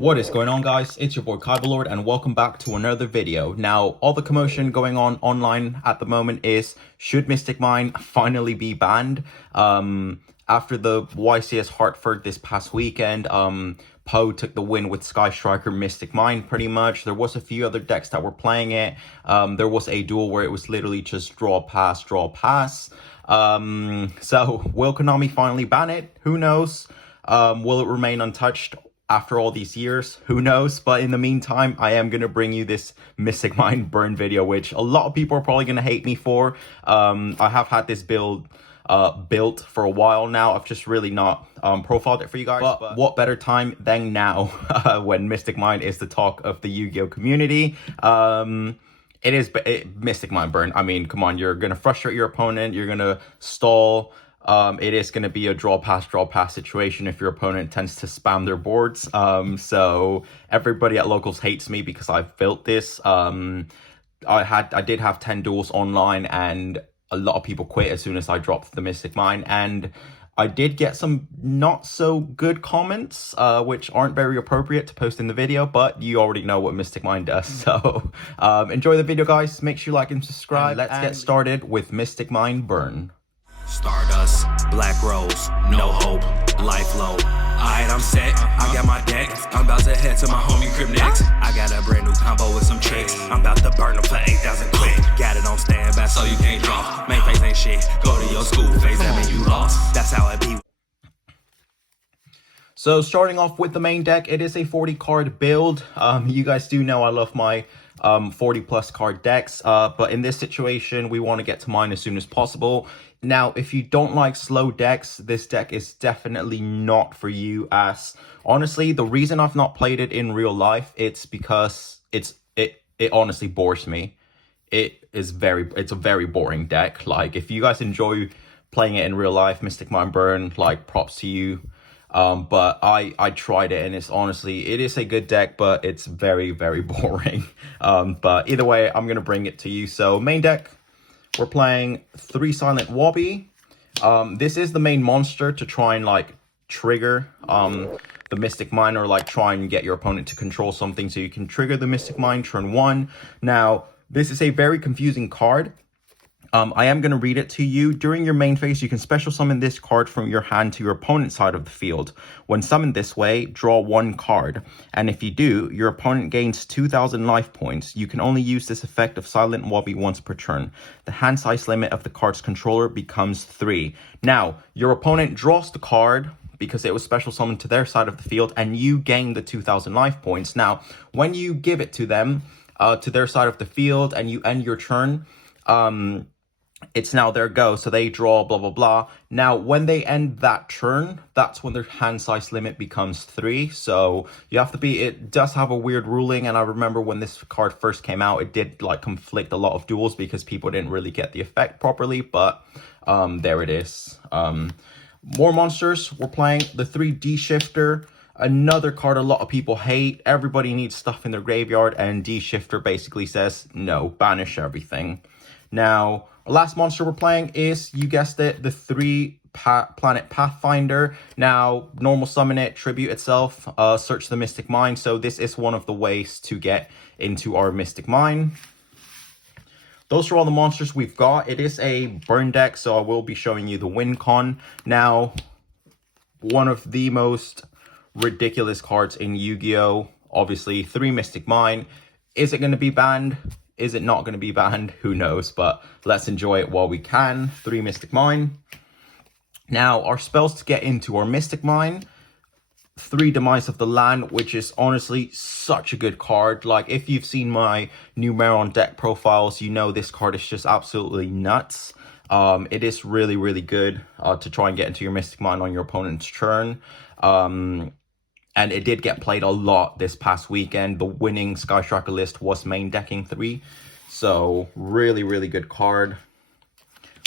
What is going on, guys? It's your boy Kyberlord and welcome back to another video. Now, all the commotion going on online at the moment is, should Mystic Mine finally be banned? After the YCS Hartford this past weekend, Poe took the win with Sky Striker Mystic Mine pretty much. There was a few other decks that were playing it. There was a duel where it was literally just draw, pass, draw, pass. So will Konami finally ban it? Who knows? Will it remain untouched after all these years? Who knows? But in the meantime, I am going to bring you this Mystic Mine burn video, which a lot of people are probably going to hate me for. I have had this build built for a while now. I've just really not profiled it for you guys. But what better time than now when Mystic Mine is the talk of the Yu-Gi-Oh community. It is Mystic Mine burn. I mean, come on, you're going to frustrate your opponent. You're going to stall. It is going to be a draw pass situation if your opponent tends to spam their boards. So everybody at locals hates me because I've built this. I did have 10 duels online and a lot of people quit as soon as I dropped the Mystic Mine, and I did get some not so good comments, which aren't very appropriate to post in the video, but you already know what Mystic Mine does. So enjoy the video, guys. Make sure you like and subscribe. Let's get started with Mystic Mine burn. Stardust, Black Rose, no hope, life low. Alright, I'm set, I got my deck. I'm about to head to my homie crib next. I got a brand new combo with some chicks. I'm about to burn them for 8,000 quick. Got it on standby so you can't draw. Main face ain't shit, go to your school face, that mean you lost. That's how it be. So starting off with the main deck, it is a 40 card build. You guys do know I love my 40 plus card decks, but in this situation we want to get to mine as soon as possible. Now, if you don't like slow decks, this deck is definitely not for you, as honestly, the reason I've not played it in real life, it's because it honestly bores me. It's a very boring deck. Like, if you guys enjoy playing it in real life, Mystic Mine Burn, like, props to you. But I tried it and it's honestly, it is a good deck, but it's very, very boring. But either way, I'm going to bring it to you. So main deck, we're playing 3 Silent Wobby. This is the main monster to try and like trigger the Mystic Mine, or like try and get your opponent to control something so you can trigger the Mystic Mine turn 1. Now, this is a very confusing card. I am going to read it to you. During your main phase, you can special summon this card from your hand to your opponent's side of the field. When summoned this way, draw 1 card. And if you do, your opponent gains 2,000 life points. You can only use this effect of Silent Wobby once per turn. The hand size limit of the card's controller becomes 3. Now, your opponent draws the card because it was special summoned to their side of the field, and you gain the 2,000 life points. Now, when you give it to them, to their side of the field, and you end your turn, it's now their go, so they draw, blah, blah, blah. Now, when they end that turn, that's when their hand size limit becomes 3. So you have to be, it does have a weird ruling, and I remember when this card first came out, it did like conflict a lot of duels because people didn't really get the effect properly, but there it is. More monsters, we're playing the 3D Shifter. Another card a lot of people hate. Everybody needs stuff in their graveyard, and D-Shifter basically says, no, banish everything. Now, last monster we're playing is, you guessed it, the 3-planet Pathfinder. Now, normal summon it, tribute itself, search the Mystic Mine. So this is one of the ways to get into our Mystic Mine. Those are all the monsters we've got. It is a burn deck, so I will be showing you the win con. Now, one of the most ridiculous cards in Yu-Gi-Oh! Obviously, 3 Mystic Mine. Is it going to be banned? Is it not going to be banned? Who knows, but let's enjoy it while we can. 3 Mystic Mine. Now, our spells to get into our Mystic Mine. 3 Demise of the Land, which is honestly such a good card. Like, if you've seen my Numeron deck profiles, you know this card is just absolutely nuts. It is really, really good to try and get into your Mystic Mine on your opponent's turn. And it did get played a lot this past weekend. The winning Sky Striker list was main decking 3. So, really, really good card.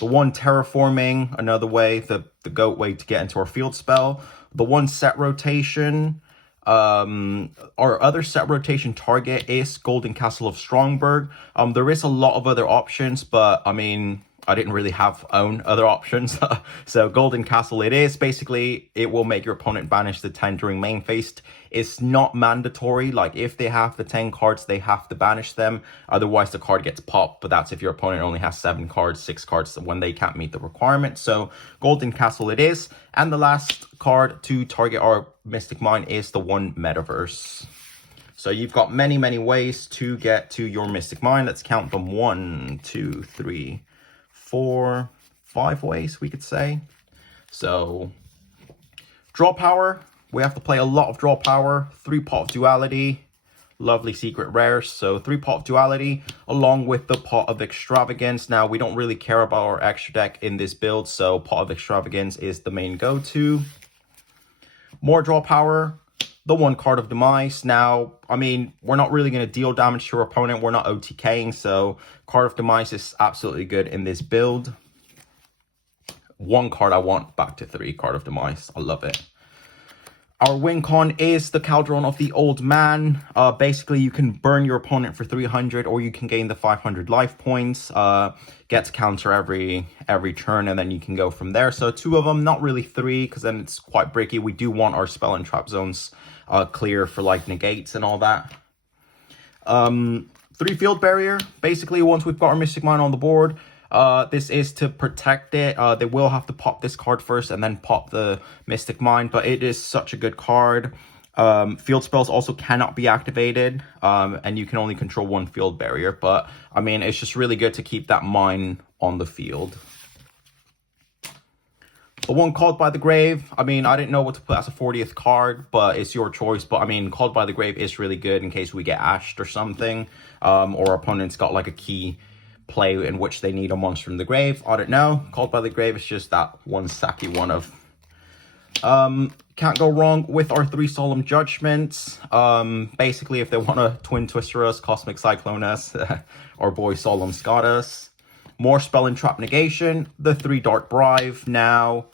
The 1 Terraforming, another way, the GOAT way to get into our field spell. The 1 Set Rotation. Our other set rotation target is Golden Castle of Strongberg. There is a lot of other options, but I mean, I didn't really own other options. So Golden Castle it is. Basically, it will make your opponent banish the 10 during main phase. It's not mandatory. Like, if they have the 10 cards, they have to banish them. Otherwise, the card gets popped. But that's if your opponent only has 7 cards, 6 cards, when they can't meet the requirement. So Golden Castle it is. And the last card to target our Mystic Mine is the one Metaverse. So you've got many, many ways to get to your Mystic Mine. Let's count them. 1, 2, 3, 4, 5 ways, we could say. So draw power. We have to play a lot of draw power. 3 Pot of Duality. Lovely secret rares. So 3 Pot of Duality along with the Pot of Extravagance. Now, we don't really care about our extra deck in this build, so Pot of Extravagance is the main go-to. More draw power. The 1 Card of Demise. Now, I mean, we're not really going to deal damage to our opponent. We're not OTKing, so Card of Demise is absolutely good in this build. 1 card I want back to 3, Card of Demise. I love it. Our win con is the Cauldron of the Old Man. Basically, you can burn your opponent for 300, or you can gain the 500 life points. Get to counter every turn, and then you can go from there. So 2 of them, not really 3, because then it's quite bricky. We do want our spell and trap zones clear for like negates and all that. 3 Field Barrier. Basically, once we've got our Mystic Mine on the board, this is to protect it. They will have to pop this card first and then pop the Mystic Mine, but it is such a good card. Field spells also cannot be activated, and you can only control 1 Field Barrier, but I mean, it's just really good to keep that mine on the field. The 1 Called by the Grave, I mean, I didn't know what to put as a 40th card, but it's your choice. But I mean, Called by the Grave is really good in case we get ashed or something, or our opponent's got like a key play in which they need a monster from the grave. I don't know. Called by the Grave is just that one sacky one of. Can't go wrong with our 3 Solemn Judgments. Basically, if they want to Twin Twister us, Cosmic Cyclone us, our boy Solemn Scott us. More Spell and Trap Negation. The 3 Dark Bribe. Now,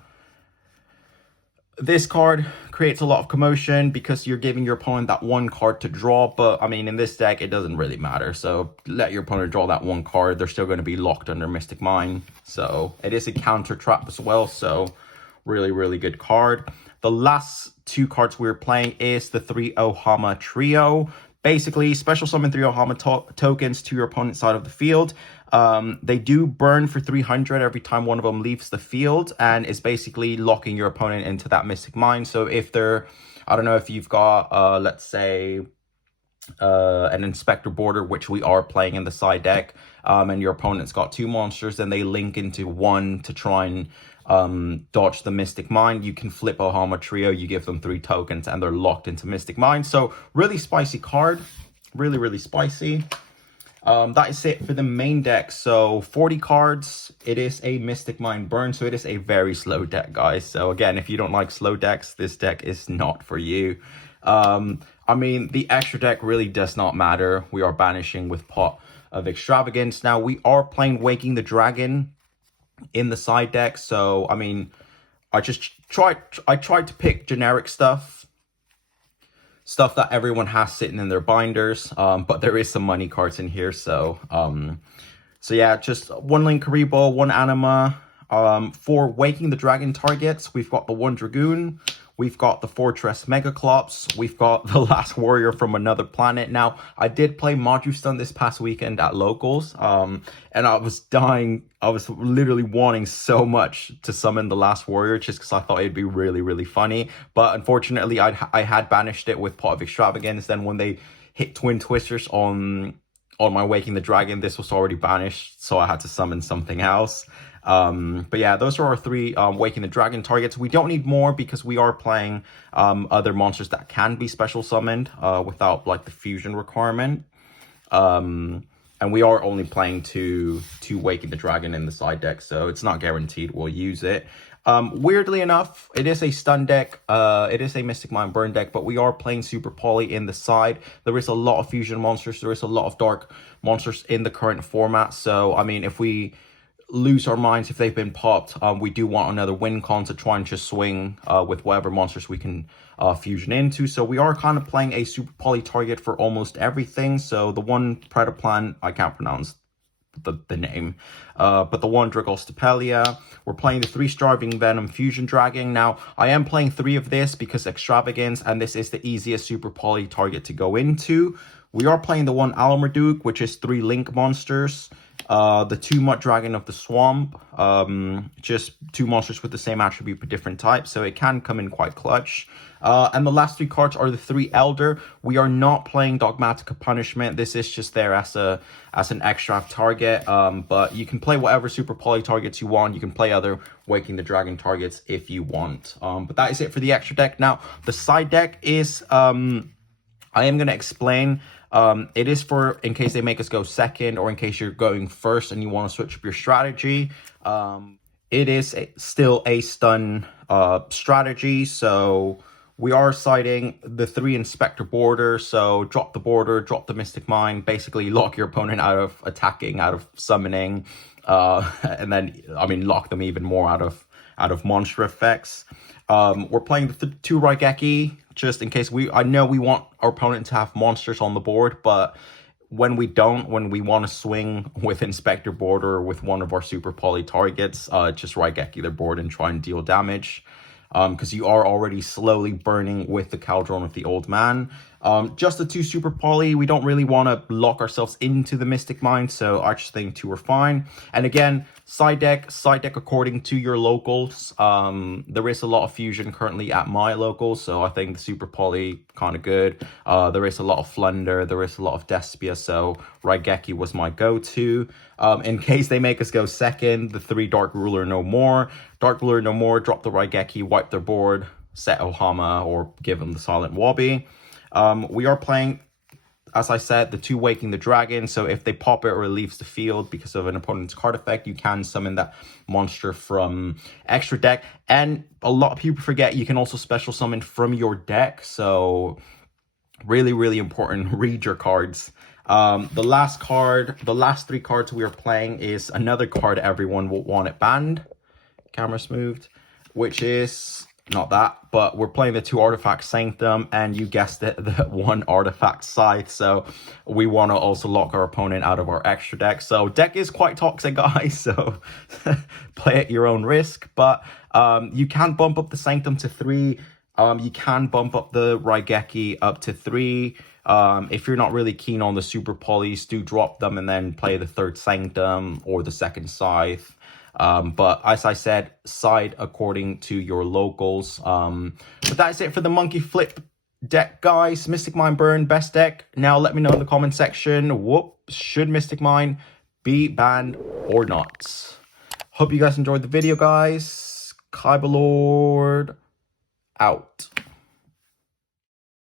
this card creates a lot of commotion because you're giving your opponent that 1 card to draw, but I mean, in this deck, it doesn't really matter. So let your opponent draw that 1 card. They're still going to be locked under Mystic Mine. So it is a counter trap as well. So really, really good card. The last 2 cards we're playing is the 3 Ohama Trio. Basically, special summon 3 Ohama tokens to your opponent's side of the field. They do burn for 300 every time one of them leaves the field, and it's basically locking your opponent into that Mystic Mine. So if they're, I don't know, if you've got, let's say, an Inspector Border, which we are playing in the side deck, and your opponent's got 2 monsters, then they link into 1 to try and dodge the Mystic Mine. You can flip Ohama Trio, you give them 3 tokens, and they're locked into Mystic Mine. So really spicy card, really, really spicy. That is it for the main deck. So 40 cards. It is a Mystic Mine burn, so it is a very slow deck, guys. So again, if you don't like slow decks, this deck is not for you. I mean, the extra deck really does not matter. We are banishing with Pot of Extravagance. Now, we are playing Waking the Dragon in the side deck. So, I mean, I tried to pick generic stuff that everyone has sitting in their binders, but there is some money cards in here. So, so yeah, just 1 Link Karibo, 1 Anima. For Waking the Dragon targets, we've got the 1 Dragoon. We've got the Fortress Megaclops. We've got the Last Warrior from Another Planet. Now, I did play Module Stun this past weekend at Locals, and I was dying. I was literally wanting so much to summon the Last Warrior just because I thought it'd be really, really funny. But unfortunately, I had banished it with Pot of Extravagance. Then when they hit Twin Twisters on my Waking the Dragon, this was already banished, so I had to summon something else. But yeah, those are our 3 Waking the Dragon targets. We don't need more because we are playing other monsters that can be special summoned without like the fusion requirement. And we are only playing two Waking the Dragon in the side deck, so it's not guaranteed we'll use it. Weirdly enough, it is a stun deck. It is a Mystic Mine burn deck, but we are playing Super Poly in the side. There is a lot of fusion monsters. There is a lot of dark monsters in the current format. So, I mean, if we lose our minds, if they've been popped, we do want another win con to try and just swing with whatever monsters we can fusion into. So we are kind of playing a Super Poly target for almost everything. So the 1 Predaplan, I can't pronounce the name. But the 1 Dragostapelia. We're playing the 3 Starving Venom Fusion Dragon. Now, I am playing 3 of this because Extravagance, and this is the easiest Super Poly target to go into. We are playing the 1 Alamarduke, which is 3 Link monsters. The 2 Mud Dragon of the Swamp, just 2 monsters with the same attribute but different types, so it can come in quite clutch. And the last 3 cards are the 3 Elder. We are not playing Dogmatica Punishment. This is just there as an extra target, but you can play whatever Super Poly targets you want. You can play other Waking the Dragon targets if you want. But that is it for the extra deck. Now, the side deck is, I am going to explain. It is for in case they make us go second, or in case you're going first and you want to switch up your strategy. It is still a stun strategy, so we are siding the 3 Inspector Border. So drop the Border, drop the Mystic Mine, basically lock your opponent out of attacking, out of summoning, and then, I mean, lock them even more out of monster effects. We're playing the 2 Raigeki, just in case I know we want our opponent to have monsters on the board, but when we want to swing with Inspector Border or with one of our Super Poly targets, just Raigeki their board and try and deal damage. Because you are already slowly burning with the Caldron of the Old Man. Just the 2 Super Poly, we don't really want to lock ourselves into the Mystic Mine, so I just think 2 are fine. And again, side deck according to your locals. There is a lot of fusion currently at my locals, so I think the Super Poly kind of good. There is a lot of Flunder, there is a lot of Despia, so Raigeki was my go-to. In case they make us go second, the 3 Dark Ruler No More. Dark Ruler No More, drop the Raigeki, wipe their board, set Ohama, or give them the Silent Wobby. We are playing, as I said, the 2 Waking the Dragon. So if they pop it or it leaves the field because of an opponent's card effect, you can summon that monster from extra deck. And a lot of people forget you can also special summon from your deck. So really, really important. Read your cards. The last 3 cards we are playing is another card everyone will want it banned. Camera's moved, which is not that, but we're playing the 2 Artifact Sanctum, and you guessed it, the 1 Artifact Scythe. So we want to also lock our opponent out of our extra deck. So deck is quite toxic, guys, so play at your own risk. But you can bump up the Sanctum to 3. You can bump up the Raigeki up to 3. If you're not really keen on the Super Polys, do drop them and then play the 3rd Sanctum or the 2nd Scythe. But as I said, side according to your locals. But that's it for the Monkey Flip deck, guys. Mystic Mine Burn, best deck. Now let me know in the comment section, should Mystic Mine be banned or not? Hope you guys enjoyed the video, guys. Kyber Lord out.